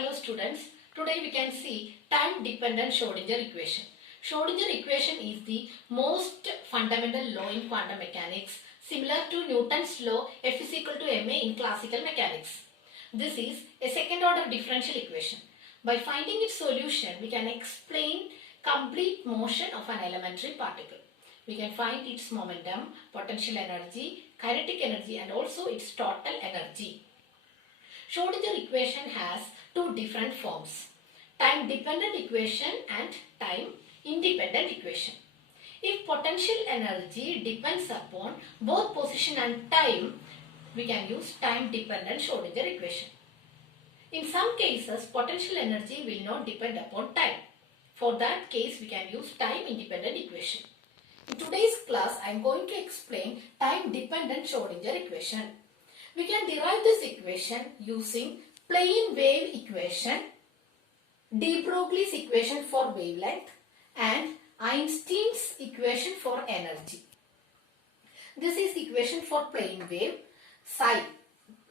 Hello students, today we can see time dependent Schrodinger equation. Schrodinger equation is the most fundamental law in quantum mechanics, similar to Newton's law F is equal to ma in classical mechanics. This is a second order differential equation. By finding its solution, we can explain complete motion of an elementary particle. We can find its momentum, potential energy, kinetic energy and also its total energy. Schrodinger equation has two different forms, time dependent equation and time independent equation. If potential energy depends upon both position and time, we can use time dependent Schrodinger equation. In some cases, potential energy will not depend upon time. For that case, we can use time independent equation. In today's class, I am going to explain time dependent Schrodinger equation. We can derive this equation using plane wave equation, de Broglie's equation for wavelength and Einstein's equation for energy. This is equation for plane wave, psi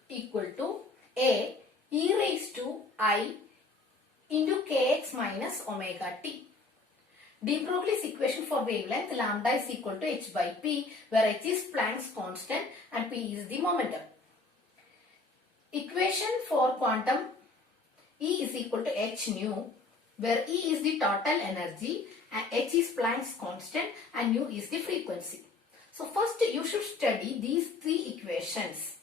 equal to A e raised to I into kx minus omega t. De Broglie's equation for wavelength, lambda is equal to h by p, where h is Planck's constant and p is the momentum. Equation for quantum, E is equal to h nu, where E is the total energy and h is Planck's constant and nu is the frequency. So first you should study these three equations.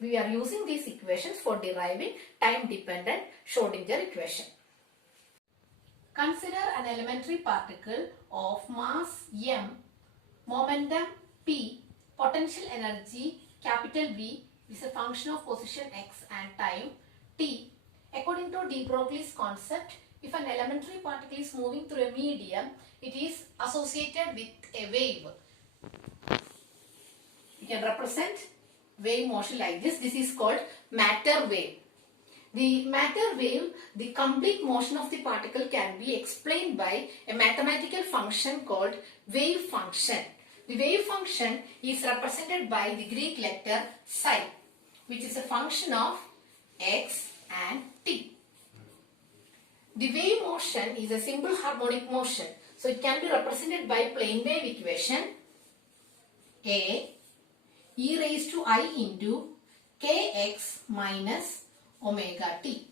We are using these equations for deriving time dependent Schrodinger equation. Consider an elementary particle of mass m, momentum p, potential energy capital V is a function of position x and time t. According to de Broglie's concept, if an elementary particle is moving through a medium, it is associated with a wave. You can represent wave motion like this. This is called matter wave. The matter wave, the complete motion of the particle can be explained by a mathematical function called wave function. The wave function is represented by the Greek letter psi, which is a function of x and t. The wave motion is a simple harmonic motion, so it can be represented by plane wave equation A e raised to I into kx minus omega t.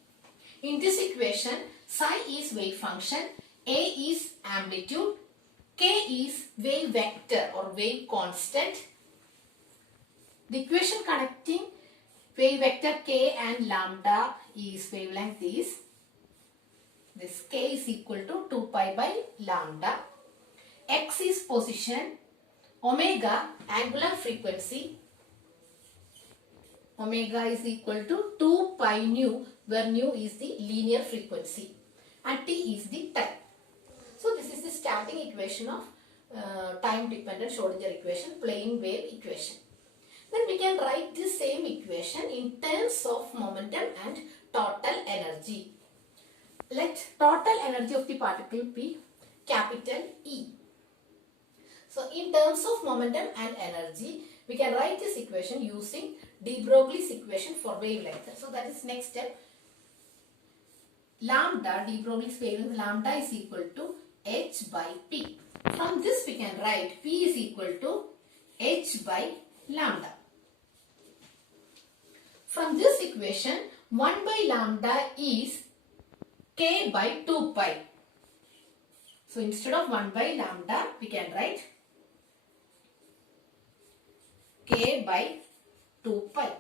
In this equation, psi is wave function, A is amplitude, k is wave vector or wave constant. The equation connecting wave vector k and lambda is wavelength is this k is equal to 2 pi by lambda. X is position, omega angular frequency, omega is equal to 2 pi nu, where nu is the linear frequency and t is the time. So this is the starting equation of time dependent Schrodinger equation, plane wave equation. Then we can write this same equation in terms of momentum and total energy. Let total energy of the particle be capital E. So in terms of momentum and energy, we can write this equation using de Broglie's equation for wavelength. So that is next step. Lambda, de Broglie's wavelength, lambda is equal to h by p. From this we can write p is equal to h by lambda. From this equation, 1 by lambda is k by 2 pi. So instead of 1 by lambda, we can write k by 2 pi.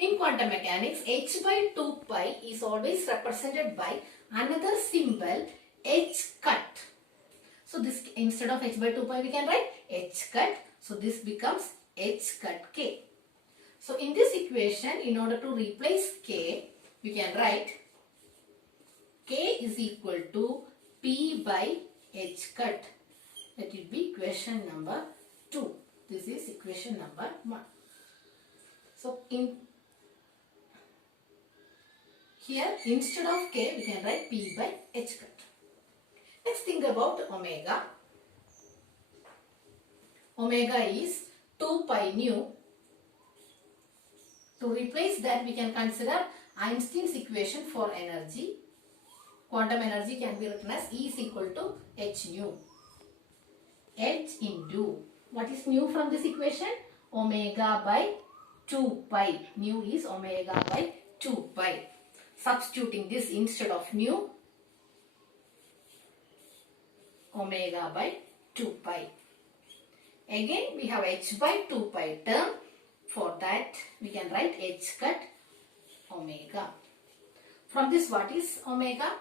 In quantum mechanics, h by 2 pi is always represented by another symbol h cut. So this, instead of h by 2 pi we can write h cut. So this becomes h cut k. So in this equation, in order to replace k, we can write k is equal to p by h cut. That will be equation number 2. This is equation number 1. So in here, instead of k, we can write p by h cut. Let's think about omega. Omega is 2 pi nu To replace that, we can consider Einstein's equation for energy. Quantum energy can be written as E is equal to h nu. H into, what is nu from this equation? Omega by 2 pi. Nu is omega by 2 pi. Substituting this instead of nu, omega by 2 pi. Again we have h by 2 pi term. For that we can write h cut omega. From this, what is omega?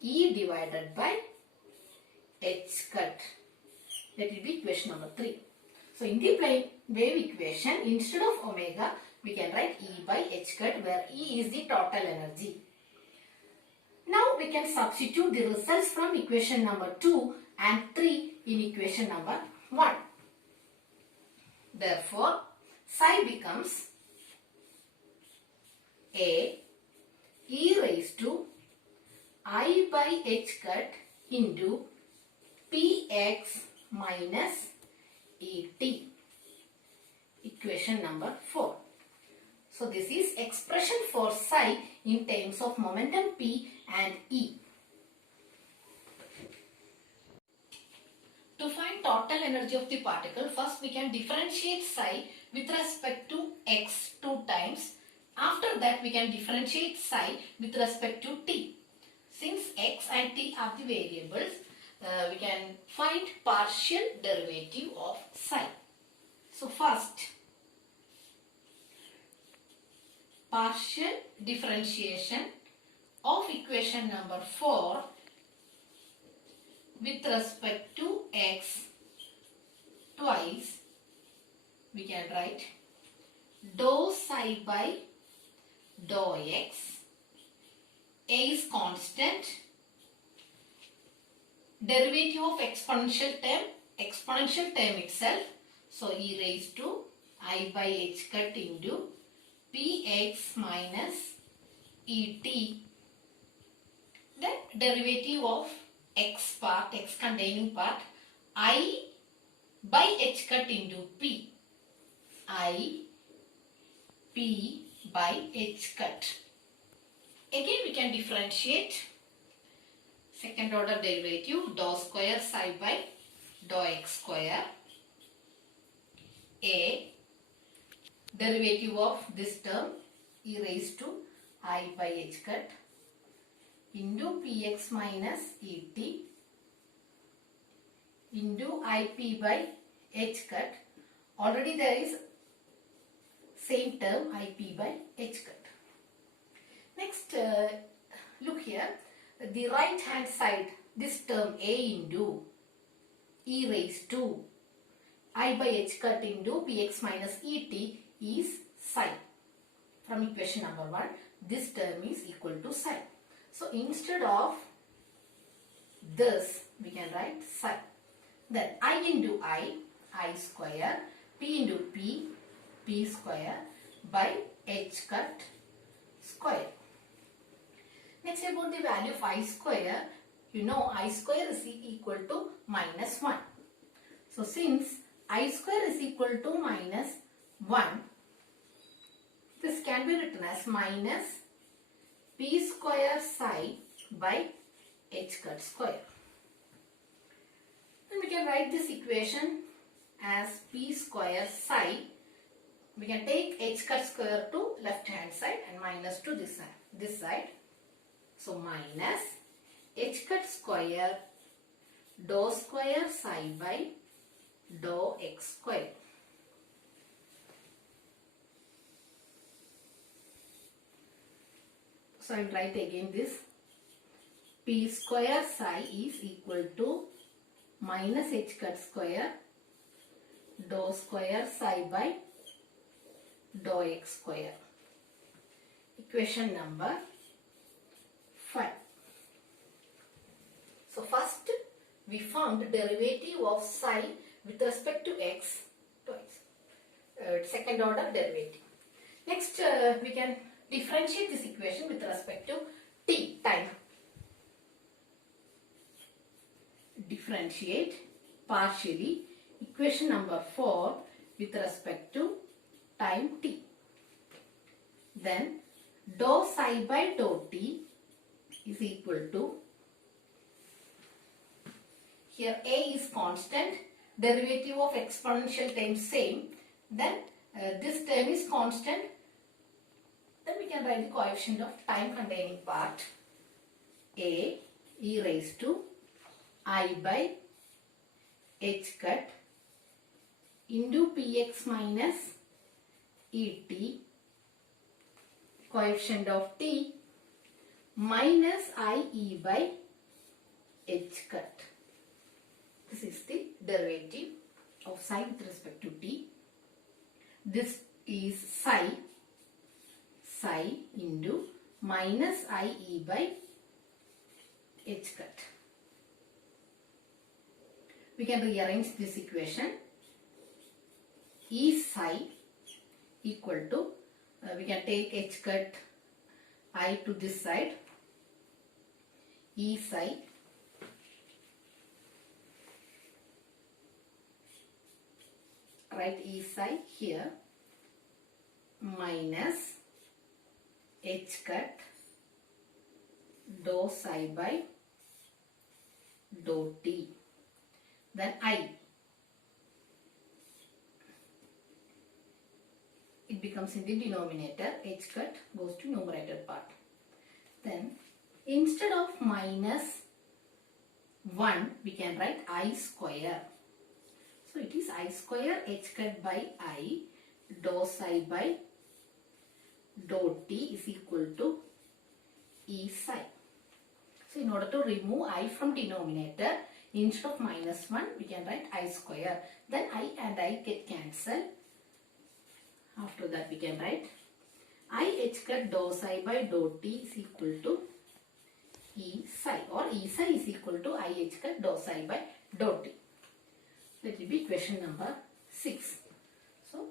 E divided by h cut. That will be equation number 3. So in the plane wave equation, instead of omega we can write E by h cut, where E is the total energy. Now we can substitute the results from equation number 2 and 3 in equation number 1. Therefore, psi becomes A e raised to I by h cut into px minus et. Equation number 4. So this is expression for psi in terms of momentum p and e. To find total energy of the particle, first we can differentiate psi with respect to x 2 times. After that we can differentiate psi with respect to t. Since x and t are the variables, we can find partial derivative of psi. So first, partial differentiation of equation number 4 with respect to x twice, we can write dou psi by dou x. A is constant. Derivative of exponential term itself. So e raised to I by h cut into px minus et. Then derivative of x part, x containing part, I by h cut into p. I p by h cut. Again we can differentiate second order derivative dou square psi by dou x square. A derivative of this term e raised to I by h cut into px minus et into ip by h cut. Already there is same term ip by h cut. Next, look here, the right hand side, this term a into e raised to I by h cut into px minus et is psi. From equation number 1, this term is equal to psi. So instead of this, we can write psi. Then I into I square, p into p square by h cut square. Next, about the value of I square, you know I square is equal to minus 1. So since I square is equal to minus 1, this can be written as minus p square psi by h cut square. Then we can write this equation as p square psi. We can take h cut square to left hand side and minus to this side. So minus h cut square dou square psi by dou x square. So I will write again this. P square psi is equal to minus h cut square dou square psi by dou x square. Equation number 5. So first we found derivative of psi with respect to x twice. Second order derivative. Next we can differentiate this equation with respect to t, time. Differentiate partially equation number 4 with respect to time t. Then dou psi by dou t is equal to, here a is constant, derivative of exponential term same, then this term is constant, then we can write the coefficient of time containing part a e raised to I by h cut into px minus et, coefficient of t minus ie by h cut. This is the derivative of psi with respect to t. This is psi into minus ie by h cut. We can rearrange this equation. E psi equal to, we can take h cut I to this side. E psi write E psi here minus h cut dou psi by dou t. Then I. It becomes in the denominator, h cut goes to numerator part. Then instead of minus 1, we can write I square. So it is I square h cut by I dou psi by dou t is equal to E psi. So in order to remove I from denominator, instead of minus 1, we can write I square. Then I and I get cancelled. After that we can write I h cut dou psi by dou t is equal to E psi, or E psi is equal to I h cut dou psi by dou t. That will be equation number 6. So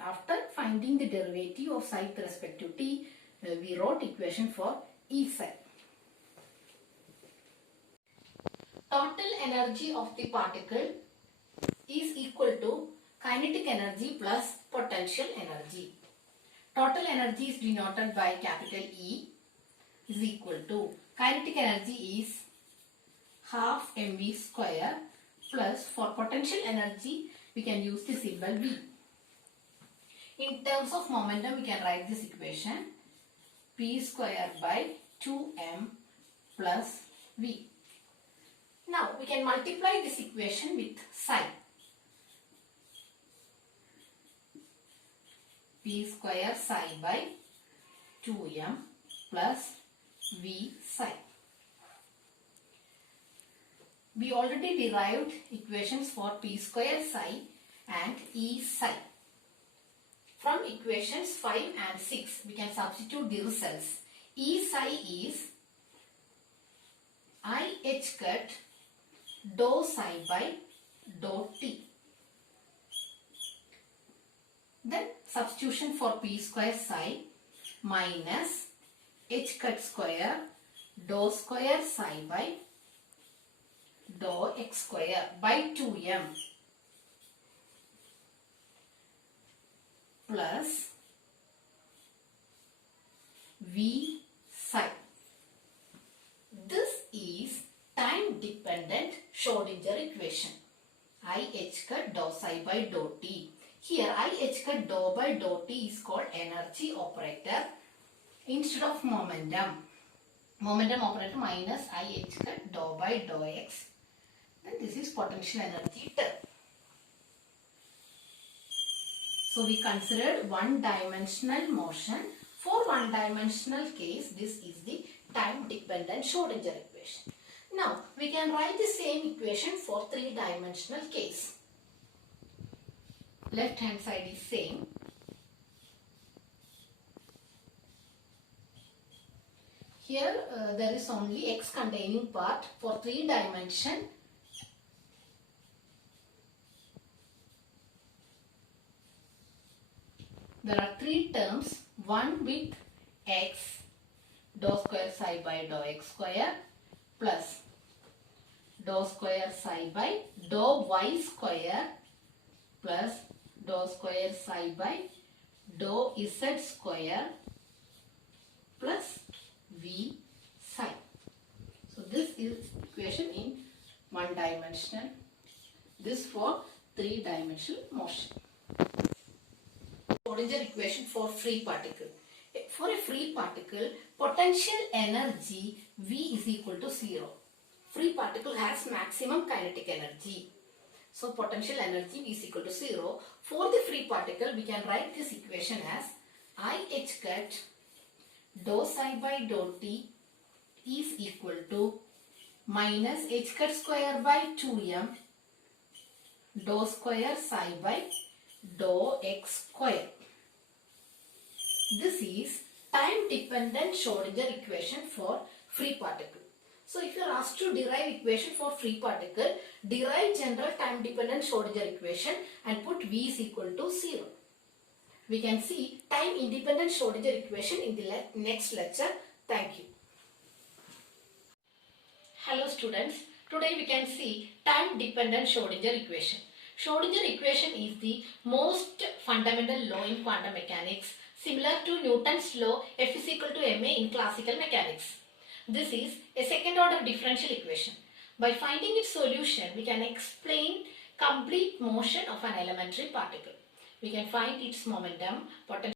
after finding the derivative of psi with respect to t, we wrote equation for E psi. Total energy of the particle is equal to kinetic energy plus potential energy. Total energy is denoted by capital E is equal to, kinetic energy is half mv square plus, for potential energy we can use the symbol V. In terms of momentum, we can write this equation P square by 2m plus V. Now we can multiply this equation with psi. P square psi by 2m plus V psi. We already derived equations for P square psi and E psi. From equations 5 and 6, we can substitute the results. E psi is I h cut dou psi by dou t. Then substitution for P square psi minus h cut square dou square psi by dou x square by 2m plus V psi. This is time dependent Schrodinger equation. I h cut dou psi by dou t. Here I h cut dou by dou t is called energy operator instead of momentum. Momentum operator minus I h cut dou by dou x. And this is potential energy term. So we considered one-dimensional motion. For one-dimensional case, this is the time-dependent Schrodinger equation. Now we can write the same equation for three-dimensional case. Left hand side is same. Here there is only x containing part. For 3 dimension, there are 3 terms. One with x dou square psi by dou x square plus dou square psi by dou y square plus dou square psi by dou z square plus v psi. So this is equation in one dimensional. This for three-dimensional motion. Schrodinger equation for free particle. For a free particle, potential energy V is equal to 0. Free particle has maximum kinetic energy. So potential energy V is equal to 0. For the free particle, we can write this equation as I h cut dou psi by dou t is equal to minus h cut square by 2m dou square psi by dou x square. This is time dependent Schrodinger equation for free particle. So if you are asked to derive equation for free particle, derive general time dependent Schrodinger equation and put V is equal to 0. We can see time independent Schrodinger equation in the next lecture. Thank you. Hello students, today we can see time dependent Schrodinger equation. Schrodinger equation is the most fundamental law in quantum mechanics, similar to Newton's law F is equal to ma in classical mechanics. This is a second order differential equation. By finding its solution, we can explain complete motion of an elementary particle. We can find its momentum, potential